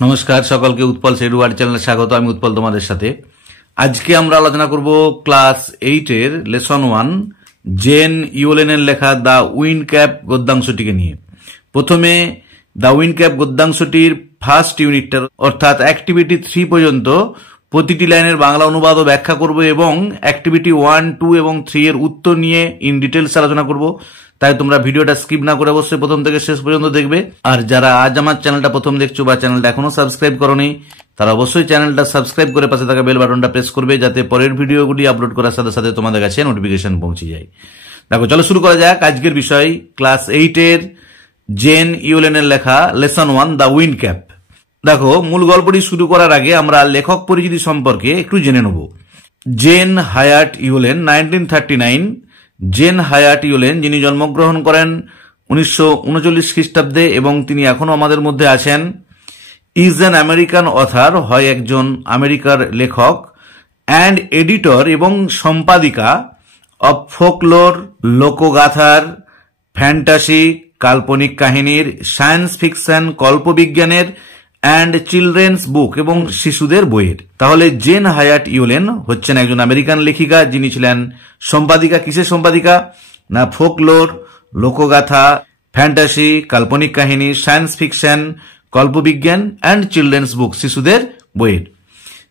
নমস্কার সকলকে উৎপল সেডুয়ার্ড চ্যানেলে স্বাগত। আমি উৎপল তোমাদের সাথে। আজকে আমরা আলোচনা করব ক্লাস 8 এর লেসন 1 জেন ইওলেনের লেখা দ্য উইন্ড ক্যাপ গদ্যাংশটিকে নিয়ে। প্রথমে দ্য উইন্ড ক্যাপ গদ্যাংশটির ফার্স্ট ইউনিটটার অর্থাৎ অ্যাক্টিভিটি 3 পর্যন্ত প্রতিটি লাইনের বাংলা অনুবাদ ও ব্যাখ্যা করব এবং অ্যাক্টিভিটি 1, 2 এবং 3 এর উত্তর নিয়ে ইন ডিটেলস আলোচনা করব। তাই তোমরা ভিডিওটা স্কিপ না করে অবশ্যই প্রথম থেকে শেষ পর্যন্ত দেখবে। আর যারা আজ আমার চ্যানেলটা প্রথম দেখছো বা চ্যানেলটা এখনো সাবস্ক্রাইব করোনি তারা অবশ্যই চ্যানেলটা সাবস্ক্রাইব করে পাশে থাকা বেল বাটনটা প্রেস করবে, যাতে পরের ভিডিওগুলি আপলোড করার সাথে সাথে তোমাদের কাছে নোটিফিকেশন পৌঁছে যায়। দেখো, চলো শুরু করা যাক আজকের বিষয় ক্লাস 8 এর জেন ইওলেনের লেখা লেসন 1 দ্য উইন্ড ক্যাপ। দেখো, মূল গল্পটি শুরু করার আগে আমরা লেখক পরিচিতি সম্পর্কে একটু জেনে নেব। Jane Hyatt Yolen 1939। Jane Hyatt Yolen, যিনি জন্মগ্রহণ করেন 1939 খ্রিস্টাব্দে এবং তিনি এখনো আমাদের মধ্যে আছেন, ইজ অ্যান আমেরিকান অথার, হয় একজন আমেরিকার লেখক, অ্যান্ড এডিটর এবং সম্পাদিকা অব ফোকলোর, লোকগাথার, ফ্যান্টাসি, কাল্পনিক কাহিনীর, সায়েন্স ফিকশন, কল্পবিজ্ঞানের, অ্যান্ড চিলড্রেন্স বুক এবং শিশুদের বইয়ের। তাহলে জেন হায়াট ইওলেন হচ্ছেন একজন আমেরিকান লেখিকা, যিনি ছিলেন সম্পাদিকা। কিসের সম্পাদিকা? না, ফোকলোর, লোকগাথা, ফ্যান্টাসি, কাল্পনিক কাহিনী, সায়েন্স ফিকশন, কল্পবিজ্ঞান অ্যান্ড চিলড্রেন্স বুক, শিশুদের বইয়ের।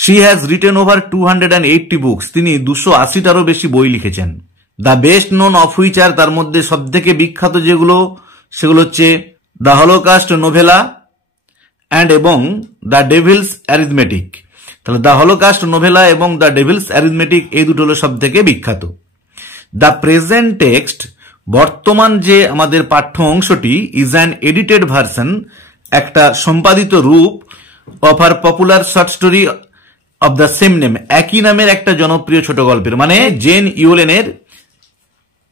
She has written over 280 books, তিনি 280টারও বেশি বই লিখেছেন। The best known of which are, তার মধ্যে সব থেকে বিখ্যাত যেগুলো সেগুলো হচ্ছে দ্য হলোকাস্ট নোভেলা অ্যান্ড এবং দ্য ডেভিলস অ্যারিথমেটিক। তাহলে দ্য হলোকাস্ট নোভেলা এবং দ্য ডেভিলস অ্যারিথমেটিক এই দুটো হলো সব থেকে বিখ্যাত। দ্য প্রেজেন্ট টেক্সট, বর্তমান যে আমাদের পাঠ্য অংশটি, ইজ অ্যান এডিটেড ভার্সন, একটা সম্পাদিত রূপ, of our popular short story of the same name, একই নামের একটা জনপ্রিয় ছোট গল্পের। মানে জেন ইওলেনের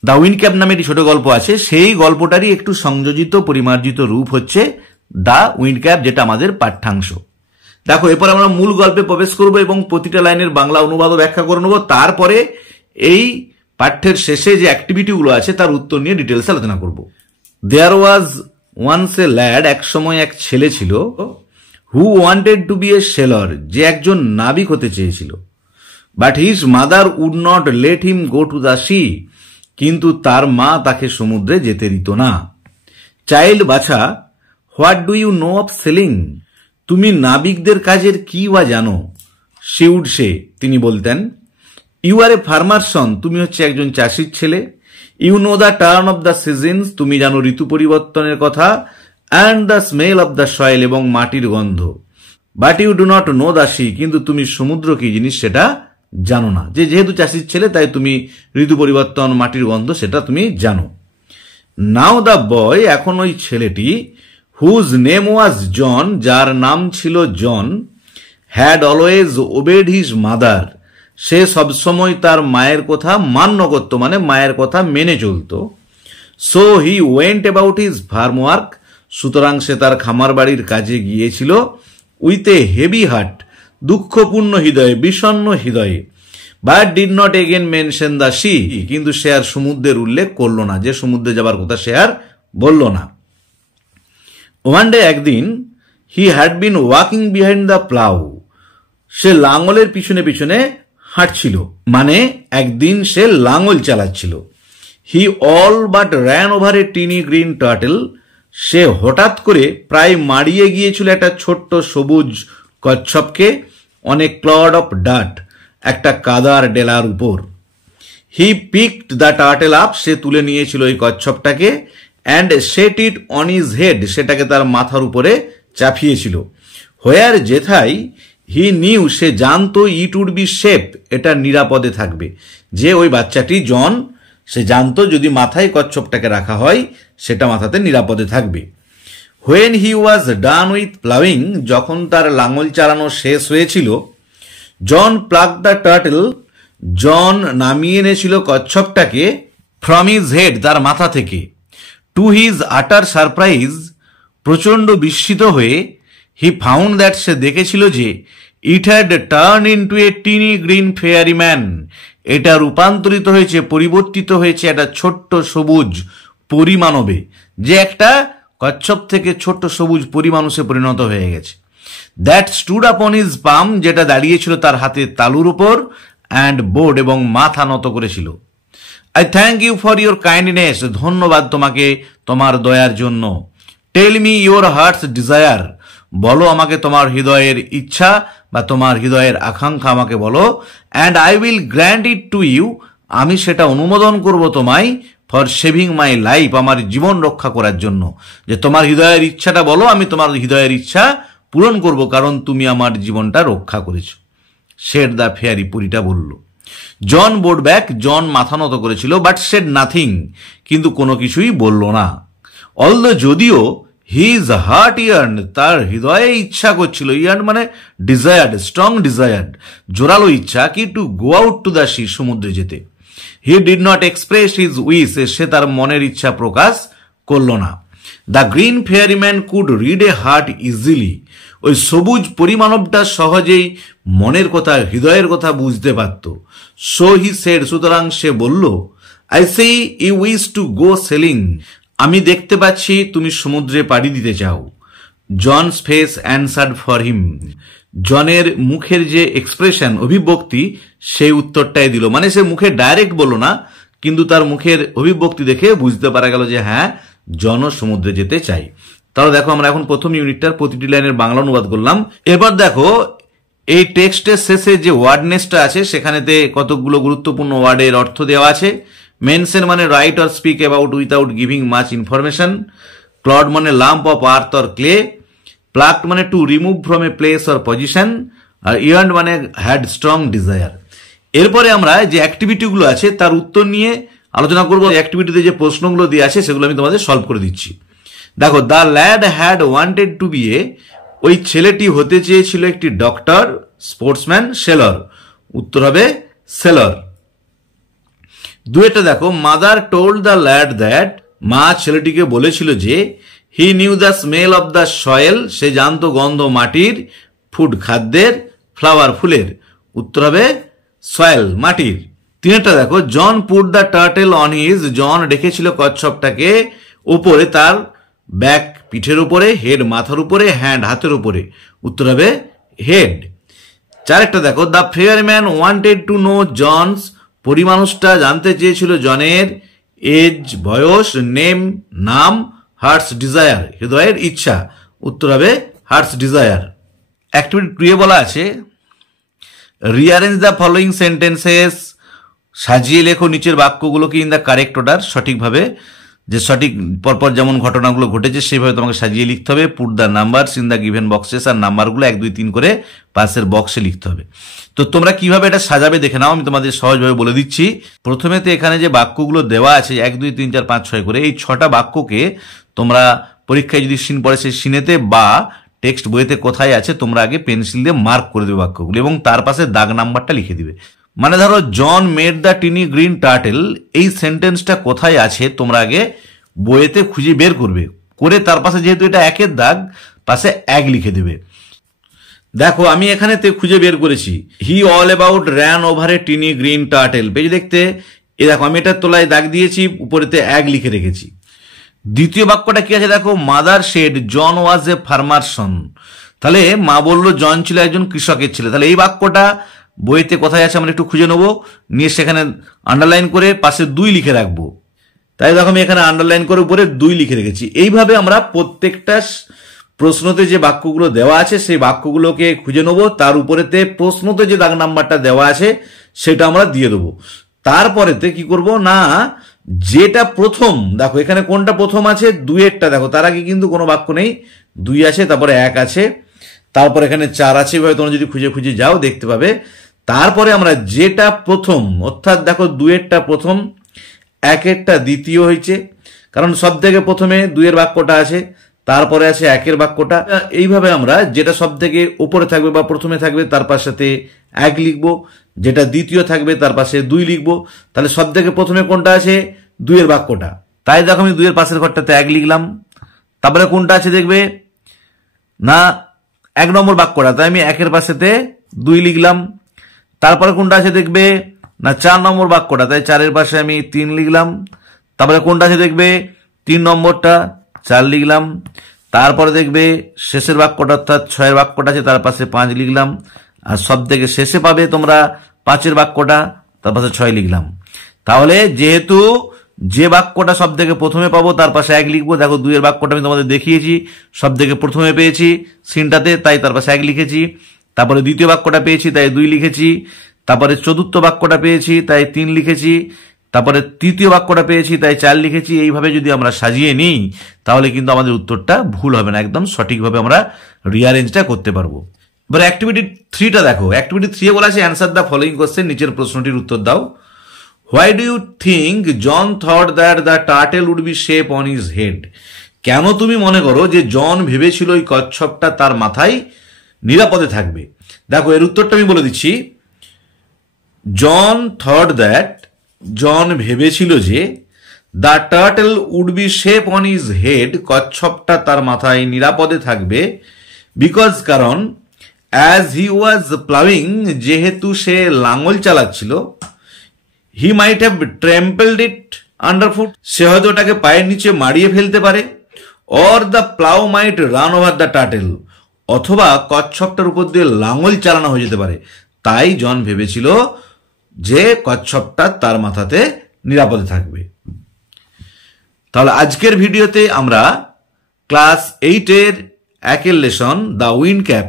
দ্য উইন্ড ক্যাপ নামে একটি ছোট গল্প আছে, সেই গল্পটারই একটু সংযোজিত পরিমার্জিত রূপ হচ্ছে দ্য উইন্ড ক্যাপ, যেটা আমাদের পাঠ্যাংশ। দেখো, এরপর আমরা মূল গল্পে প্রবেশ করব এবং প্রতিটা লাইনের বাংলা অনুবাদ ও ব্যাখ্যা করে নেব। তারপরে এই পাঠ্যের শেষে যে অ্যাক্টিভিটিগুলো আছে তার উত্তর নিয়ে ডিটেলস আলোচনা করব। দেয়ার ওয়াজ ওয়ান্স এ ল্যাড, এক সময় এক ছেলে ছিল, who wanted to be a sailor, যে একজন নাবিক হতে চেয়েছিল। But his mother would not let him go to the sea, কিন্তু তার মা তাকে সমুদ্রে যেতে দিত না। চাইল্ড, বাছা, what do you know of sailing, তুমি নাবিকদের কাজের কি বা জানো? সি উড সে, তিনি বলতেন। ইউ আর এ ফার্মার সন, তুমি হচ্ছে একজন চাষির ছেলে। You know the turn of the seasons, তুমি জানো ঋতু পরিবর্তনের কথা। And the smell of the soil, এবং মাটির গন্ধ। But you do not know the sea, কিন্তু তুমি সমুদ্র কি জিনিস সেটা জানো না। যেহেতু চাষির ছেলে তাই তুমি ঋতু পরিবর্তন, মাটির গন্ধ সেটা তুমি জানো। নাও দ্য বয়, এখন ওই ছেলেটি, হুজ নেম ওয়াজ জন, যার নাম ছিল John, had always obeyed his mother, সে সবসময় তার মায়ের কথা মান্য করত, মানে মায়ের কথা মেনে চলত। So he went about his farm work, সুতরাং সে তার খামার বাড়ির কাজে গিয়েছিল। উইথ এ হেভি হার্ট, দুঃখপূর্ণ হৃদয়ে, বিষণ্ণ হৃদয়ে। But did not again mention the sea, কিন্তু সে আর সমুদ্রের উল্লেখ করলো না, যে সমুদ্রে যাবার কথা সে আর বলল না। ওয়ান ডে, একদিন, he had been walking behind the plough, সে লাঙলের পিছনে পিছনে হাঁটছিল, মানে একদিন সে লাঙল চালাচ্ছিল। He all but ran over a tiny green turtle, সে হঠাৎ করে প্রায় মারিয়ে গিয়েছিল একটা ছোট্ট সবুজ কচ্ছপকে। অনেক ক্লড অফ ডাট, একটা কাদার ডেলার উপর। He picked the turtle up, সে তুলে নিয়েছিল এই কচ্ছপটাকে। And set it on his head, সেটাকে তার মাথার উপরে চাপিয়েছিল। হোয়ার যেথাই হি নিউ, সে জানতো, ইট উড বি সেফ, এটা নিরাপদে থাকবে। যে ওই বাচ্চাটি জন, সে জানতো যদি মাথায় কচ্ছপটাকে রাখা হয় সেটা মাথাতে নিরাপদে থাকবে। When he was done with ploughing, যখন তার লাঙল চালানো শেষ হয়েছিল, জন প্লাগ দ্য টার্টেল, জন নামিয়ে এনেছিল কচ্ছপটাকে ফ্রম হিজ হেড, তার মাথা থেকে। টু হিজ আটার সারপ্রাইজ, প্রচণ্ড বিস্মিত হয়ে, হি ফাউন্ড দ্যাট, সে দেখেছিল যে it had turn into a tiny green fairy man, এটা রূপান্তরিত হয়েছে, পরিবর্তিত হয়েছে একটা ছোট্ট সবুজ পরিমানবে, যে একটা কচ্ছপ থেকে ছোট্ট সবুজ পরিমানুষে পরিণত হয়ে গেছে। দ্যাট স্টুড আপন হিজ পাম, যেটা দাঁড়িয়েছিল তার হাতে তালুর উপর, অ্যান্ড বোর্ড, এবং মাথা নত করেছিল। I thank you for your kindness, ধন্যবাদ তোমাকে তোমার দয়ার জন্য। Tell me your heart's desire, বলো আমাকে তোমার হৃদয়ের ইচ্ছা বা তোমার হৃদয়ের আকাঙ্ক্ষা আমাকে বলো। And I will grant it to you, আমি সেটা অনুমোদন করব তোমায়। ফর সেভিং মাই লাইফ, আমার জীবন রক্ষা করার জন্য। যে তোমার হৃদয়ের ইচ্ছাটা বলো, আমি তোমার হৃদয়ের ইচ্ছা পূরণ করব, কারণ তুমি আমার জীবনটা রক্ষা করেছ। সেড দ্য ফেয়ারি, পরীটা বলল। জন বোর্ড ব্যাক, জন মাথা নত করেছিল, বাট সেড নাথিং, কিন্তু কোনো কিছুই বলল না। অলদো, যদিও, হিজ হার্ট ইয়ার্ন, তার হৃদয়ে ইচ্ছা করছিল। ইয়ার্ন মানে ডিজায়ার্ড, স্ট্রং ডিজায়ার্ড, জোরালো ইচ্ছা কি, to go out to the sea, সমুদ্রে যেতে। He did not express his wish, সে তার মনের ইচ্ছা প্রকাশ করল না। The green fairy man could read a heart easily, ওই সবুজ পরিমানবটা সহজেই মনের কথা, হৃদয়ের কথা বুঝতে পারত। সো হি সেড, সুতরাং সে বলল, I see you wish to go sailing, আমি দেখতে পাচ্ছি তুমি সমুদ্রে পাড়ি দিতে চাও। John's face answered for him, জনের মুখের যে এক্সপ্রেশন, অভিব্যক্তি, সেই উত্তরটাই দিল। মানে সে মুখে ডাইরেক্ট বলল না, কিন্তু তার মুখের অভিব্যক্তি দেখে বুঝতে পারা গেল যে হ্যাঁ, জন সমুদ্রে যেতে চাই। তাহলে দেখো, আমরা এখন প্রথম ইউনিটটার প্রতিটি লাইনের বাংলা অনুবাদ করলাম। এবার দেখো, এই টেক্সটের শেষে যে ওয়ার্ডনেসটা আছে, সেখানেতে কতকগুলো গুরুত্বপূর্ণ ওয়ার্ডের অর্থ দেওয়া আছে। মেনশন মানে write or speak about without giving much information. Clod মানে lump of earth or clay. Plucked মানে to remove from a place or position. আর ইয়ার্ন মানে হ্যাড স্ট্রং ডিজায়ার। এরপরে আমরা যে অ্যাক্টিভিটিগুলো আছে তার উত্তর নিয়ে আলোচনা করবো। অ্যাক্টিভিটিতে যে প্রশ্নগুলো দিয়ে আছে সেগুলো আমি তোমাদের সলভ করে দিচ্ছি। দেখো, the lad had wanted to be a, ওই ছেলেটি হতে চেয়েছিল একটি ডক্টর, স্পোর্টসম্যান, সেলর। উত্তর হবে সেলর। দুয়েটা দেখো, mother told the lad that, মা ছেলেটিকে বলেছিল যে, he knew the smell of the soil, সে জানতো গন্ধ মাটির, ফুড খাদ্যের, ফ্লাওয়ার ফুলের। উত্তর হবে সয়েল, মাটির। তিনটা দেখো, John put the turtle on his, John রেখেছিল কচ্ছপটাকে উপরে, তার ব্যাক পিঠের উপরে, হেড মাথার উপরে, হ্যান্ড হাতের উপরে। উত্তর হবে হেড। চারেরটা দেখো, the fairy man wanted to know John's, পরিমানুষটা জানতে চেয়েছিল জনের, এজ বয়স, নেম নাম, হার্টস ডিজায়ার হৃদয়ের ইচ্ছা। উত্তর হবে হার্টস ডিজায়ার। অ্যাক্টিভিটি 2 এ বলা আছে, রিঅ্যারেঞ্জ দ্য ফলোয়িং সেন্টেন্সেস, সাজিয়ে লেখো নিচের বাক্যগুলোকে ইন দ্য কারেক্ট অর্ডার, সঠিকভাবে, যে সঠিক পরপর যেমন ঘটনাগুলো ঘটেছে সেইভাবে তোমাকে সাজিয়ে লিখতে হবে। Put the numbers in the given boxes, আর নাম্বারগুলো 1 2 3 করে পাশের বক্সে লিখতে হবে। তো তোমরা কিভাবে এটা সাজাবে দেখে নাও, আমি তোমাদের সহজভাবে বলে দিচ্ছি। প্রথমে তো এখানে যে বাক্যগুলো দেওয়া আছে 1 2 3 4 5 6 করে, এই 6টা বাক্যকে তোমরা পরীক্ষায় যদি সিন পড়ে সেই সিনেতে বা টেক্সট বইতে কোথায় আছে তোমরা আগে পেন্সিল দিয়ে মার্ক করে দেবে বাক্যগুলো, এবং তার পাশে দাগ নাম্বারটা লিখে দিবে। মানে ধরো, John made the tiny green turtle, এই সেন্টেন্সটা কোথায় আছে তোমরা আগে বইয়েতে খুঁজে বের করবে, করে তার পাশে যেহেতু এটা 1 দাগ, পাশে 1 লিখে দেবে। দেখো, আমি এখানে খুঁজে বের করেছি, হি all about ran over a tiny green turtle. পেজে দেখতে, এ দেখো, আমি এটার তলায় দাগ দিয়েছি, উপরেতে 1 লিখে রেখেছি। দ্বিতীয় বাক্যটা কি আছে দেখো, mother said John was a farmer son. তাহলে মা বললো জন ছিল একজন কৃষকের ছেলে। তাহলে এই বাক্যটা বইতে কোথায় আছে আমরা একটু খুঁজে নেবো, নিয়ে সেখানে আন্ডারলাইন করে পাশে 2 লিখে রাখবো। তাই দেখো, আমি এখানে আন্ডারলাইন করে উপরে 2 লিখে রেখেছি। এইভাবে আমরা প্রত্যেকটা প্রশ্নতে যে বাক্যগুলো দেওয়া আছে সেই বাক্যগুলোকে খুঁজে নেবো, তার উপরেতে প্রশ্নতে যে দাগ নাম্বারটা দেওয়া আছে সেটা আমরা দিয়ে দেবো। তারপরেতে কি করব না, যেটা প্রথম, দেখো এখানে কোনটা প্রথম আছে, 2 দেখো, তার আগে কিন্তু কোনো বাক্য নেই, 2 আছে, তারপরে 1 আছে, তারপর এখানে 4 আছে। এভাবে তোমরা যদি খুঁজে খুঁজে যাও দেখতে পাবে। তারপরে আমরা যেটা প্রথম, অর্থাৎ দেখো 2 প্রথম, 1 দ্বিতীয় হয়েছে, কারণ সব থেকে প্রথমে 2 বাক্যটা আছে, তারপরে আছে 1 বাক্যটা। এইভাবে আমরা যেটা সব থেকে উপরে থাকবে বা প্রথমে থাকবে তার পাশে 1 লিখবো, যেটা দ্বিতীয় থাকবে তার পাশে 2 লিখবো। তাহলে সব থেকে প্রথমে কোনটা আছে, 2 বাক্যটা। তাই দেখো, আমি 2 পাশের ঘরটাতে 1 লিখলাম। তারপরে কোনটা আছে দেখবে না, 1 নম্বর বাক্যটা, তাই আমি 1 পাশেতে 2 লিখলাম। তারপরে কোনটা আছে দেখবে না, 4 নম্বর বাক্যটা, তাই 4 পাশে আমি 3 লিখলাম। তারপরে কোনটা আছে দেখবে 3 নম্বরটা, 4 লিখলাম। তারপরে দেখবে শেষের বাক্যটা অর্থাৎ 6 বাক্যটা আছে তার পাশে 5 লিখলাম, আর সব থেকে শেষে পাবে তোমরা 5 বাক্যটা, তার পাশে 6 লিখলাম। তাহলে যেহেতু যে বাক্যটা সব থেকে প্রথমে পাবো তার পাশে 1 লিখবো, দেখো 2 বাক্যটা আমি তোমাদের দেখিয়েছি, সব থেকে প্রথমে পেয়েছি সিনটাতে, তাই তার পাশে 1 লিখেছি। তারপরে দ্বিতীয় বাক্যটা পেয়েছি তাই 2 লিখেছি। তারপরে চতুর্থ বাক্যটা পেয়েছি তাই 3 লিখেছি। তারপরে তৃতীয় বাক্যটা পেয়েছি তাই 4 লিখেছি। এইভাবে যদি আমরা সাজিয়ে নিই তাহলে কিন্তু আমাদের উত্তরটা ভুল হবে না, একদম সঠিকভাবে আমরা রিয়ারেঞ্জটা করতে পারবো। এবার অ্যাক্টিভিটি 3টা দেখো। অ্যাক্টিভিটি 3 বলা আছে অ্যান্সার দ্য ফলোইং কোশ্চেন, নিচের প্রশ্নটির উত্তর দাও। Why do you think John thought that the turtle would be safe on his head? কেন তুমি মনে করো যে জন ভেবেছিল এই কচ্ছপটা তার মাথায় নিরাপদে থাকবে? দেখো এর উত্তরটা আমি বলে দিচ্ছি। জন থট দ্যাট, জন ভেবেছিল যে the turtle would be safe on his head, কচ্ছপটা তার মাথায় নিরাপদে থাকবে, বিকজ কারণ অ্যাজ হি ওয়াজ প্লাউইং, যেহেতু সে লাঙল চালাচ্ছিল, হি মাইট হ্যাভ ট্রেম্পেলড ইট আন্ডারফুট, সে হয়তো ওটাকে পায়ের নিচে মারিয়ে ফেলতে পারে, or the plough might run over the turtle, অথবা কচ্ছপটার উপর দিয়ে লাঙল চালানো হয়ে যেতে পারে। তাই জন ভেবেছিল যে কচ্ছপটা তার মাথাতে নিরাপদে থাকবে। তাহলে আজকের ভিডিওতে আমরা ক্লাস 8-এর 1-এর লেসন দ্য উইন্ড ক্যাপ,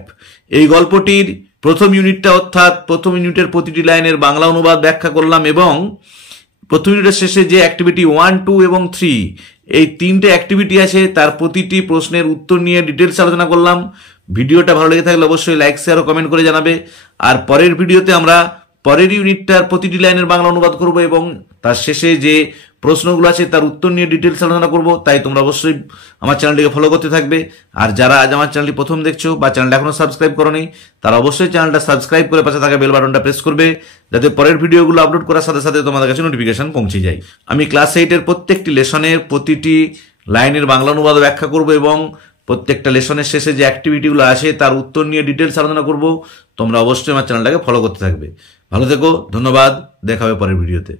এই গল্পটির প্রথম ইউনিটটা অর্থাৎ প্রথম ইউনিটের প্রতিটি লাইনের বাংলা অনুবাদ ব্যাখ্যা করলাম, এবং প্রথম ইউনিটের শেষে যে অ্যাক্টিভিটি 1, 2 এবং 3 এই 3টে অ্যাক্টিভিটি আছে তার প্রতিটি প্রশ্নের উত্তর নিয়ে ডিটেলস আলোচনা করলাম। ভিডিওটা ভালো লেগে থাকলে অবশ্যই লাইক, শেয়ার ও কমেন্ট করে জানাবে। আর পরের ভিডিওতে আমরা পরের ইউনিটটার প্রতিটি লাইনের বাংলা অনুবাদ করব এবং তার শেষে যে প্রশ্নগুলো আছে তার উত্তর নিয়ে ডিটেলস আলোচনা করব। তাই তোমরা অবশ্যই আমার চ্যানেলটিকে ফলো করতে থাকবে। আর যারা আজ আমার চ্যানেলটি প্রথম দেখছো বা চ্যানেলটা এখনো সাবস্ক্রাইব করোনি, তারা অবশ্যই চ্যানেলটা সাবস্ক্রাইব করে পাশে থাকা বেল বাটনটা প্রেস করবে, যাতে পরের ভিডিওগুলো আপলোড করার সাথে সাথে তোমাদের কাছে নোটিফিকেশন পৌঁছে যায়। আমি ক্লাস 8-এর প্রত্যেকটি লেসনের প্রতিটি লাইনের বাংলা অনুবাদ ব্যাখ্যা করব এবং প্রত্যেকটা লেসনের শেষে যে অ্যাক্টিভিটিগুলো আছে তার উত্তর নিয়ে ডিটেলস আলোচনা করব। তোমরা অবশ্যই আমার চ্যানেলটাকে ফলো করতে থাকবে। ভালো থেকো, ধন্যবাদ, দেখা হবে পরের ভিডিওতে।